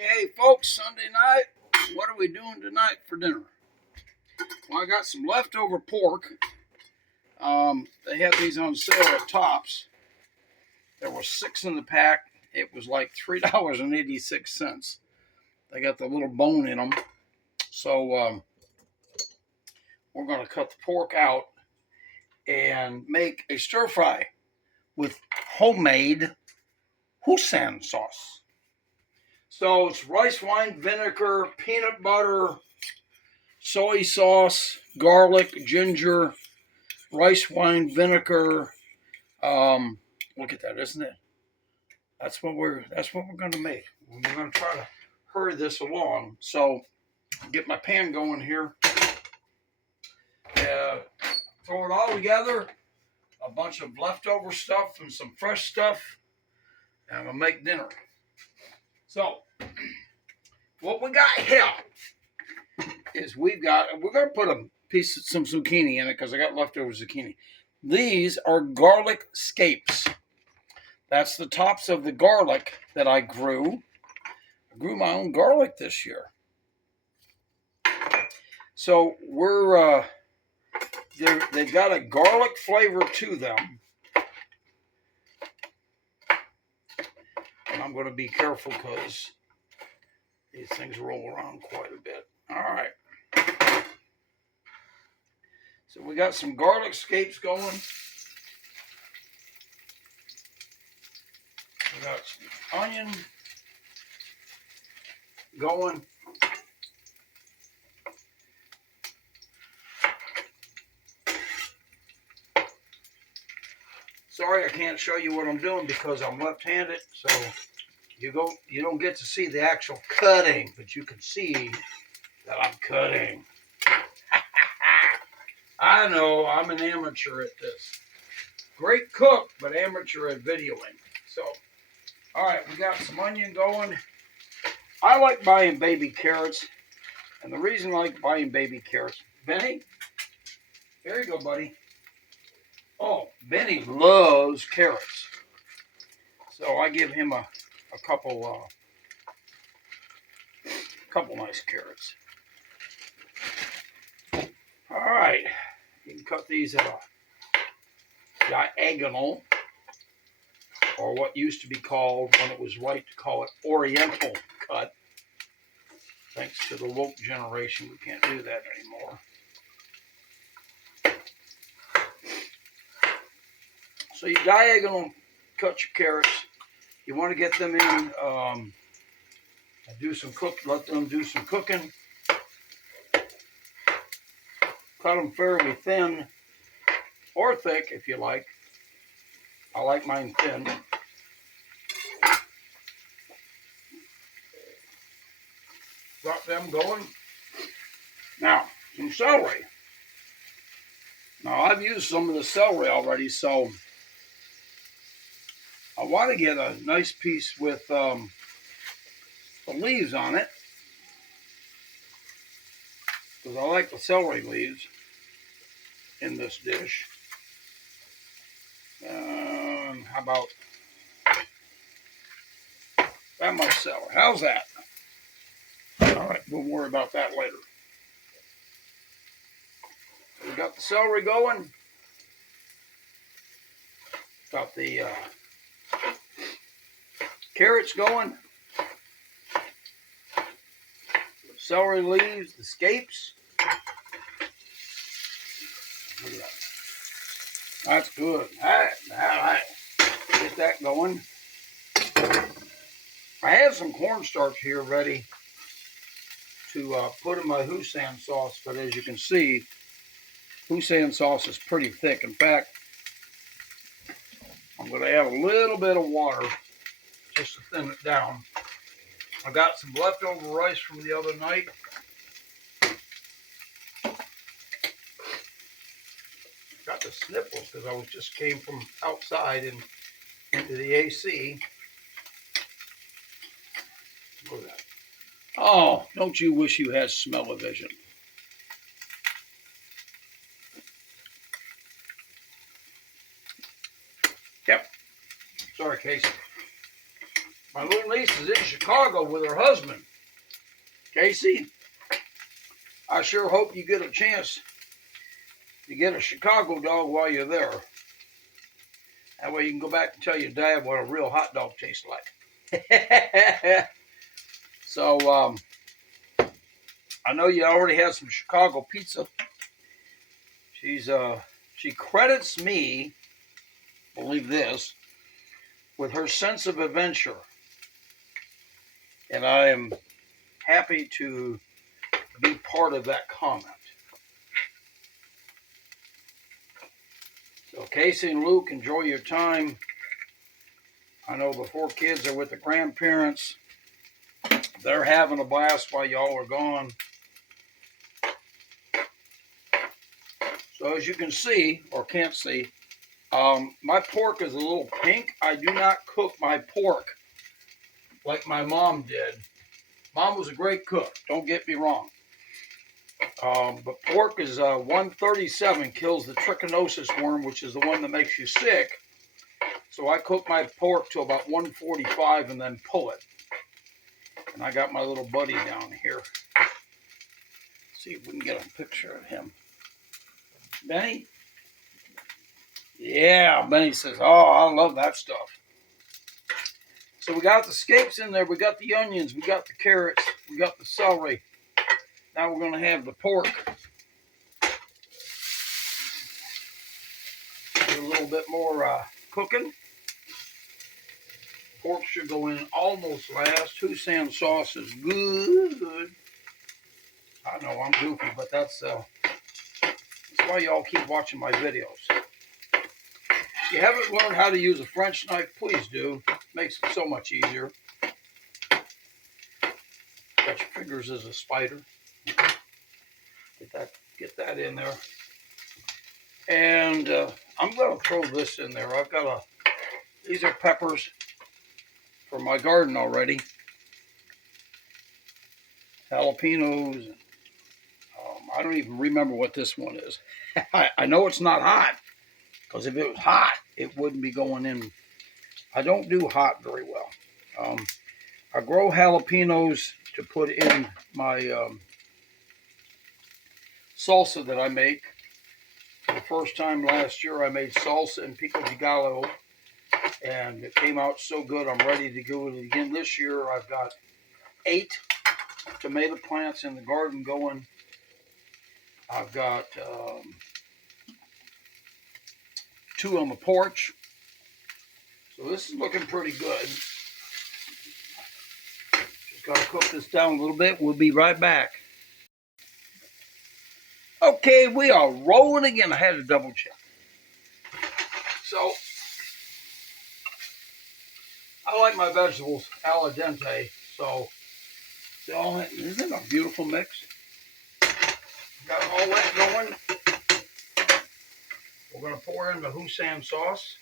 Hey folks, Sunday night. What are we doing tonight for dinner? Well, I got some leftover pork. They had these on sale at Tops. There were 6 in the pack. It was like $3.86. They got the little bone in them. So we're going to cut the pork out and make a stir fry with homemade Hosin sauce. So it's rice wine vinegar, peanut butter, soy sauce, garlic, ginger, rice wine vinegar. Look at that, isn't it? That's what we're going to make. We're going to try to hurry this along. So get my pan going here. Throw it all together. A bunch of leftover stuff and some fresh stuff, and we'll make dinner. So what we got here is we're going to put some zucchini in it because I got leftover zucchini. These are garlic scapes. That's the tops of the garlic that I grew. I grew my own garlic this year. So they've got a garlic flavor to them. And I'm going to be careful because these things roll around quite a bit. All right. So we got some garlic scapes going. We got some onion going. Sorry, I can't show you what I'm doing because I'm left-handed, so you don't get to see the actual cutting, but you can see that I'm cutting. I know, I'm an amateur at this. Great cook, but amateur at videoing. So, all right, we got some onion going. I like buying baby carrots, and the reason I like buying baby carrots, Benny, here you go, buddy. Oh, Benny loves carrots. So I give him a couple nice carrots. All right, you can cut these at a diagonal, or what used to be called, when it was right to call it, oriental cut. Thanks to the woke generation, we can't do that anymore. So you diagonal cut your carrots. You want to get them in, let them do some cooking. Cut them fairly thin or thick if you like. I like mine thin. Got them going. Now, some celery. Now, I've used some of the celery already, so I want to get a nice piece with the leaves on it, because I like the celery leaves in this dish. How about that much celery? How's that? All right, we'll worry about that later. We got the celery going. Got the carrots going. Celery leaves, the scapes. Look at that. That's good. All right. Get that going. I have some cornstarch here ready to put in my Hosin sauce, but as you can see, Hosin sauce is pretty thick. In fact, I'm going to add a little bit of water just to thin it down. I got some leftover rice from the other night. Got the sniffles because I just came from outside and into the AC. Look at that. Oh, don't you wish you had smell-o-vision? Yep. Sorry, Casey. My little niece is in Chicago with her husband. Casey, I sure hope you get a chance to get a Chicago dog while you're there. That way you can go back and tell your dad what a real hot dog tastes like. So, I know you already had some Chicago pizza. She credits me, believe this, with her sense of adventure. And I am happy to be part of that comment. So Casey and Luke, enjoy your time. I know the 4 kids are with the grandparents. They're having a blast while y'all are gone. So as you can see, or can't see, my pork is a little pink. I do not cook my pork like my mom did. Mom was a great cook, don't get me wrong. But pork is 137, kills the trichinosis worm, which is the one that makes you sick. So I cook my pork to about 145 and then pull it. And I got my little buddy down here. Let's see if we can get a picture of him. Benny? Yeah, Benny says, oh, I love that stuff. So we got the scapes in there. We got the onions. We got the carrots. We got the celery. Now we're going to have the pork. Do a little bit more cooking. Pork should go in almost last. Hosin sauce is good. I know I'm goofy, but that's why y'all keep watching my videos. If you haven't learned how to use a French knife, please do. Makes it so much easier. Got your fingers as a spider. Get that in there. And I'm going to throw this in there. I've got these are peppers from my garden already. Jalapenos. I don't even remember what this one is. I know it's not hot, because if it was hot, it wouldn't be going in. I don't do hot very well. I grow jalapenos to put in my salsa that I make. For the first time last year, I made salsa and pico de gallo, and it came out so good. I'm ready to do it again this year. I've got 8 tomato plants in the garden going. I've got 2 on the porch. So this is looking pretty good. Just got to cook this down a little bit. We'll be right back. Okay, we are rolling again. I had to double check. So, I like my vegetables al dente. So isn't it a beautiful mix? Got all that going. We're going to pour in the Hosin sauce.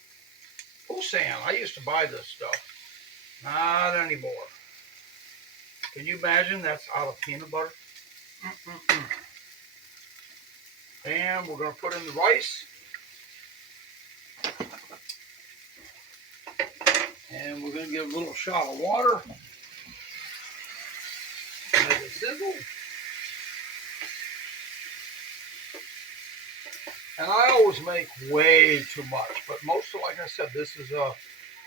Hosin, I used to buy this stuff. Not anymore. Can you imagine that's out of peanut butter? And we're going to put in the rice. And we're going to give a little shot of water. Make it sizzle. And I always make way too much, but mostly, like I said, this is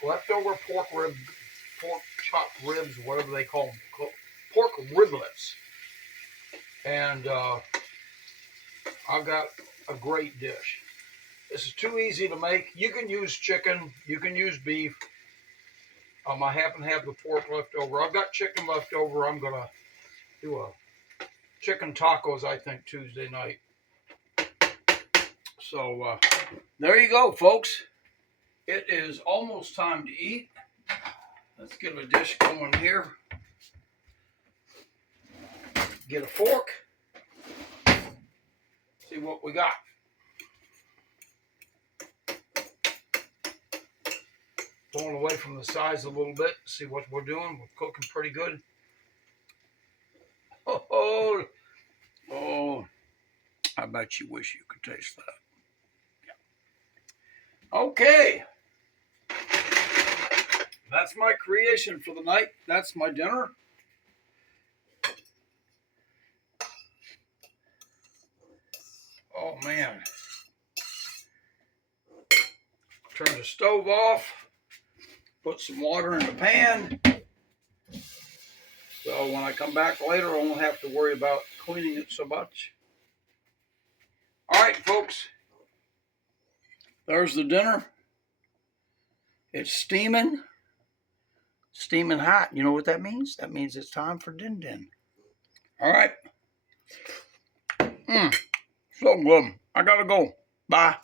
leftover pork chopped ribs, whatever they call them, pork riblets. And I've got a great dish. This is too easy to make. You can use chicken, you can use beef. I happen to have the pork left over. I've got chicken left over. I'm gonna do a chicken tacos, I think, Tuesday night. So there you go, folks. It is almost time to eat. Let's get a dish going here. Get a fork. See what we got. Pulling away from the sides a little bit. See what we're doing. We're cooking pretty good. Oh, I bet you wish you could taste that. Okay. That's my creation for the night. That's my dinner. Oh man. Turn the stove off. Put some water in the pan. So when I come back later, I won't have to worry about cleaning it so much. All right, folks. There's the dinner. It's steaming. Steaming hot. You know what that means? That means it's time for din din. All right. So good. I gotta go. Bye.